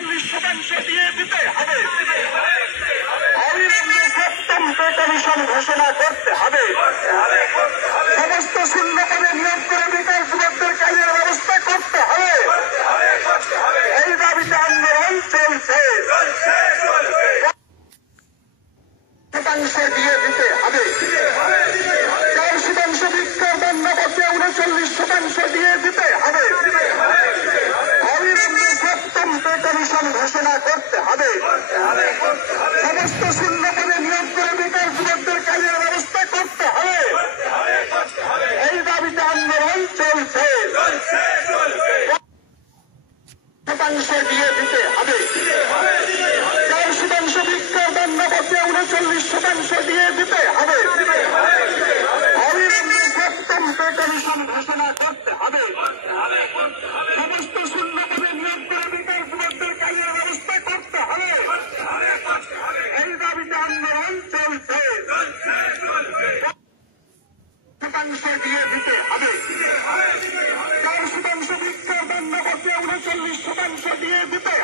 40% দিয়ে দিতে হবে। অবিলম্বে সপ্তম পে কমিশন ঘোষণা করতে হবে। সমস্ত শূন্যপদে নিয়োগ করে বেকার যুবকদের কাজের ব্যবস্থা করতে হবে। এই দাবিতে আন্দোলন চলছে। শতাংশ দিয়ে দিতে হবে। 4% ভিক্ষার দণ্ড বসে 39% দিয়ে দিতে হবে। অবিলম্বে সপ্তম পে কমিশন ঘোষণা করতে হবে। সমস্ত শূন্যপদে নিয়োগ করে বেকার যুবকদের কাজের ব্যবস্থা করতে হবে। এই দাবিতে আন্দোলন চলছে। শতাংশ দিয়ে দিতে হবে। 4% ভিক্ষার দণ্ড বসে 39% দিয়ে দিতে হবে। অবিলম্বে সপ্তম পে কমিশন ঘোষণা করতে হবে। সমস্ত শূন্যপদে নিয়োগ করে বেকার যুবকদের কাজের ব্যবস্থা করতে হবে। এই দাবিতে আন্দোলন চলছে। শতাংশ দিয়ে দিতে হবে। 4% ভিক্ষার দণ্ড বসে 39% দিয়ে দিতে